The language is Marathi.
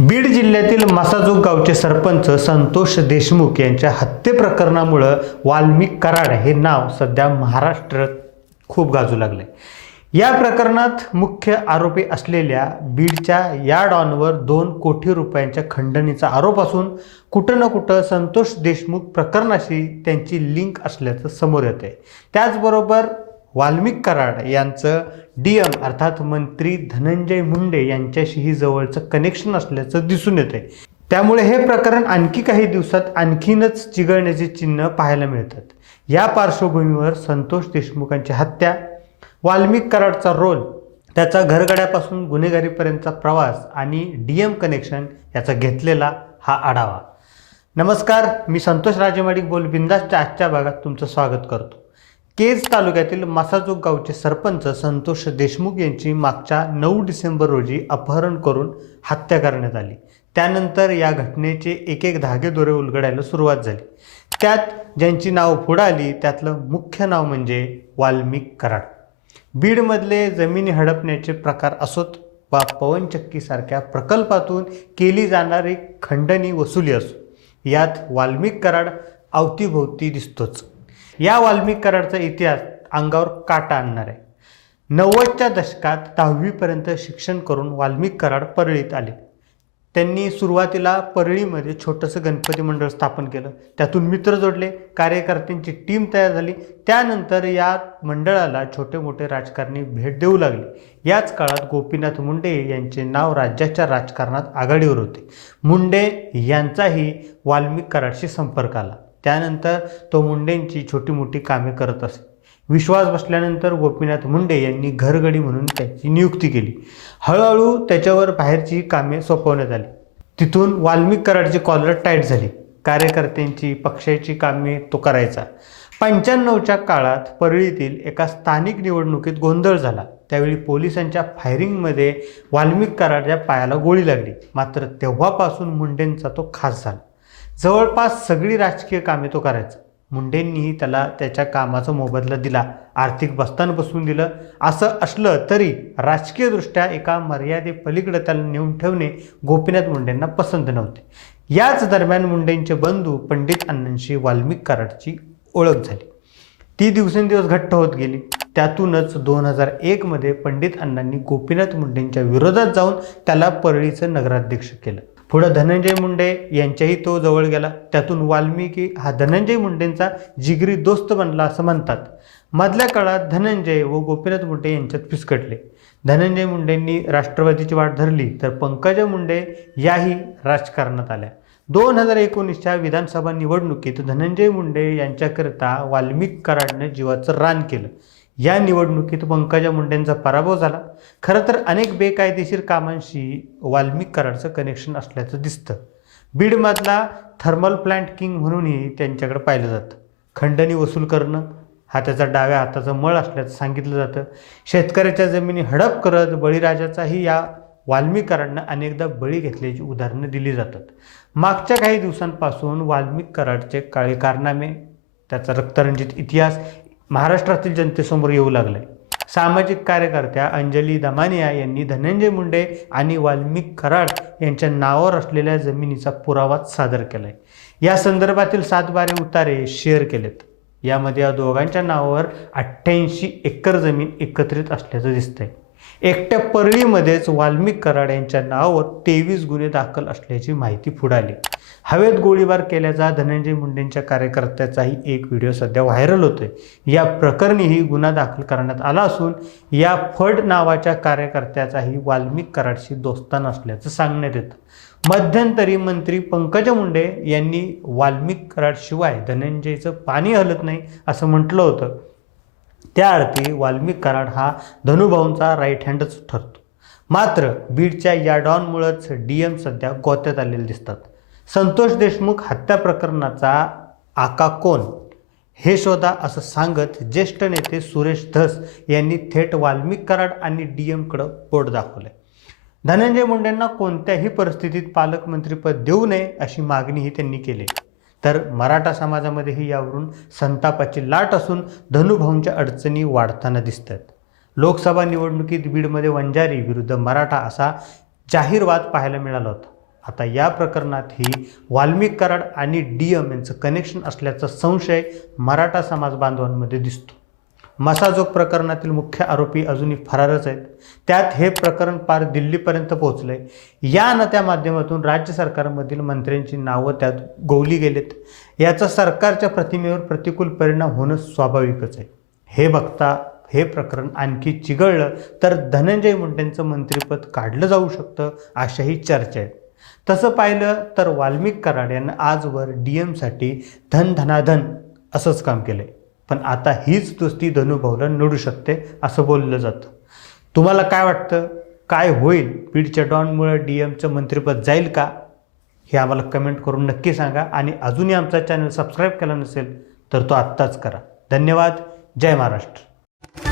बीड जिल्ह्यातील मासाजोग गावचे सरपंच संतोष देशमुख यांच्या हत्ये प्रकरणामुळं वाल्मिक कराड हे नाव सध्या महाराष्ट्रात खूप गाजू लागले या प्रकरणात मुख्य आरोपी असलेल्या बीडच्या या डॉनवर दोन कोटी रुपयांच्या खंडणीचा आरोप असून कुठं ना कुठं संतोष देशमुख प्रकरणाशी त्यांची लिंक असल्याचं समोर येते त्याचबरोबर वाल्मिक कराड यांचं डी एम अर्थात मंत्री धनंजय मुंडे यांच्याशीही जवळचं कनेक्शन असल्याचं दिसून येतंय. त्यामुळे हे प्रकरण आणखी काही दिवसात आणखीनच चिघळण्याची चिन्ह पाहायला मिळतात. या पार्श्वभूमीवर संतोष देशमुखांची हत्या वाल्मिक कराडचा रोल त्याचा घरगड्यापासून गुन्हेगारीपर्यंतचा प्रवास आणि डी एम कनेक्शन याचा घेतलेला हा आढावा. नमस्कार मी संतोष राजेमाडिक बोल बिंदासच्या आजच्या भागात तुमचं स्वागत करतो. केज तालुक्यातील मासाजोग गावचे सरपंच संतोष देशमुख यांची मागच्या नऊ डिसेंबर रोजी अपहरण करून हत्या करण्यात आली. त्यानंतर या घटनेचे एक एक धागेदोरे उलगडायला सुरुवात झाली. त्यात ज्यांची नाव पुढं आली त्यातलं मुख्य नाव म्हणजे वाल्मिक कराड. बीडमधले जमिनी हडपण्याचे प्रकार असोत वा पवनचक्कीसारख्या प्रकल्पातून केली जाणारी खंडणी वसुली असो यात वाल्मिक कराड अवतीभोवती दिसतोच. या वाल्मिक कराडचा इतिहास अंगावर काटा आणणार आहे. नव्वदच्या दशकात दहावीपर्यंत शिक्षण करून वाल्मिक कराड परळीत आले. त्यांनी सुरुवातीला परळीमध्ये छोटंसं गणपती मंडळ स्थापन केलं. त्यातून मित्र जोडले कार्यकर्त्यांची टीम तयार झाली. त्यानंतर या मंडळाला छोटे मोठे राजकारणी भेट देऊ लागले. याच काळात गोपीनाथ मुंडे यांचे नाव राज्याच्या राजकारणात आघाडीवर होते. मुंडे यांचाही वाल्मिक कराडशी संपर्क आला. त्यानंतर तो मुंडेंची छोटी मोठी कामे करत असे. विश्वास बसल्यानंतर गोपीनाथ मुंडे यांनी घरगडी म्हणून त्याची नियुक्ती केली. हळूहळू त्याच्यावर बाहेरची कामे सोपवण्यात आली. तिथून वाल्मिक कराडची कॉलर टाईट झाली. कार्यकर्त्यांची पक्षाची कामे तो करायचा. पंच्याण्णवच्या काळात परळीतील एका स्थानिक निवडणुकीत गोंधळ झाला. त्यावेळी पोलिसांच्या फायरिंगमध्ये वाल्मिक कराडच्या पायाला गोळी लागली. मात्र तेव्हापासून मुंडेंचा तो खास झाला. जवळपास सगळी राजकीय कामे तो करायचा. मुंडेंनीही त्याला त्याच्या कामाचा मोबदला दिला. आर्थिक बस्तान बसवून दिलं. असं असलं तरी राजकीयदृष्ट्या एका मर्यादेपलीकडे त्याला नेऊन ठेवणे गोपीनाथ मुंडेंना पसंत नव्हते. याच दरम्यान मुंडेंचे बंधू पंडित अण्णांशी वाल्मिक कराडची ओळख झाली. ती दिवसेंदिवस घट्ट होत गेली. त्यातूनच दोन हजार एकमध्ये पंडित अण्णांनी गोपीनाथ मुंडेंच्या विरोधात जाऊन त्याला परळीचं नगराध्यक्ष केलं. पुढं धनंजय मुंडे यांच्याही तो जवळ गेला. त्यातून वाल्मिकी हा धनंजय मुंडेंचा जिगरी दोस्त बनला असं म्हणतात. मधल्या काळात धनंजय व गोपीनाथ मुंडे यांच्यात फिसकटले. धनंजय मुंडेंनी राष्ट्रवादीची वाट धरली तर पंकजा मुंडे याही राजकारणात आल्या. दोन हजार एकोणीसच्या विधानसभा निवडणुकीत धनंजय मुंडे यांच्याकरिता वाल्मिक कराडनं जीवाचं रान केलं. या निवडणुकीत पंकजा मुंडेंचा पराभव झाला. खरं तर अनेक बेकायदेशीर कामांशी वाल्मिक कराडचं कनेक्शन असल्याचं दिसतं. बीडमधला थर्मल प्लांट किंग म्हणूनही त्यांच्याकडे पाहिलं जातं. खंडणी वसूल करणं हा त्याचा डाव्या हाताचा मळ असल्याचं सांगितलं जातं. शेतकऱ्याच्या जमिनी हडप करत बळीराजाचाही या वाल्मिकरांना अनेकदा बळी घेतल्याची उदाहरणं दिली जातात. मागच्या काही दिवसांपासून वाल्मिक कराडचे काळे कारनामे त्याचा रक्तरंजित इतिहास महाराष्ट्रातील जनतेसमोर येऊ लागलाय. सामाजिक कार्यकर्त्या अंजली दमानिया यांनी धनंजय मुंडे आणि वाल्मिक खराड यांच्या नावावर असलेल्या जमिनीचा पुरावा सादर केला आहे या संदर्भातील सातबारे उतारे शेअर केलेत. यामध्ये या दोघांच्या नावावर अठ्ठ्याऐंशी एकर जमीन एकत्रित असल्याचं दिसतंय. एकट्या परळीमध्येच वाल्मिक कराड यांच्या नावावर तेवीस गुन्हे दाखल असल्याची माहिती पुढाली हवेत गोळीबार केल्याचा धनंजय मुंडेंच्या कार्यकर्त्याचाही एक व्हिडिओ सध्या व्हायरल होतोय. या प्रकरणीही गुन्हा दाखल करण्यात आला असून या फड नावाच्या कार्यकर्त्याचाही वाल्मिक कराडशी दोस्तान असल्याचं सांगण्यात येतं. मध्यंतरी मंत्री पंकजा मुंडे यांनी वाल्मिक कराडशिवाय धनंजयचं पाणी हलत नाही असं म्हटलं होतं. त्या अर्थी वाल्मिक कराड हा धनुभाऊंचा राईट हँडच ठरतो. मात्र बीडच्या या डॉनमुळंच डी एम सध्या गोत्यात आलेले दिसतात. संतोष देशमुख हत्या प्रकरणाचा आका कोण? हे शोधा असं सांगत ज्येष्ठ नेते सुरेश धस यांनी थेट वाल्मिक कराड आणि डी एमकडं बोट दाखवलं धनंजय मुंडेंना कोणत्याही परिस्थितीत पालकमंत्रीपद देऊ नये अशी मागणीही त्यांनी केली. तर मराठा समाजामध्येही यावरून संतापाची लाट असून धनुभाऊंच्या अडचणी वाढताना दिसत आहेत लोकसभा निवडणुकीत बीडमध्ये वंजारी विरुद्ध मराठा असा जाहीर वाद पाहायला मिळाला होता. आता या प्रकरणात ही वाल्मिक कराड आणि डी एम यांचं कनेक्शन असल्याचा संशय मराठा समाज बांधवांमध्ये दिसतो. मसाजोग प्रकरणातील मुख्य आरोपी अजूनही फरारच आहेत. त्यात हे प्रकरण पार दिल्लीपर्यंत पोहोचलं आहे या नत्या माध्यमातून राज्य सरकारमधील मंत्र्यांची नावं त्यात गोवली गेलेत. याचा सरकारच्या प्रतिमेवर प्रतिकूल परिणाम होणं स्वाभाविकच आहे. हे बघता हे प्रकरण आणखी चिघळलं तर धनंजय मुंडेंचं मंत्रिपद काढलं जाऊ शकतं अशाही चर्चा आहेत. तसं पाहिलं तर वाल्मिक कराड यांना आजवर डी एमसाठी धन धनाधन असंच काम केलं आहे पण आता हीच दोस्ती धनुभाऊला नडू शकते असं बोललं जातं. तुम्हाला काय वाटतं? काय होईल? बीडच्या डॉनमुळे डी एमचं मंत्रिपद जाईल का? हे आम्हाला कमेंट करून नक्की सांगा आणि अजूनही आमचा चॅनल सबस्क्राईब केला नसेल तर तो आत्ताच करा. धन्यवाद. जय महाराष्ट्र.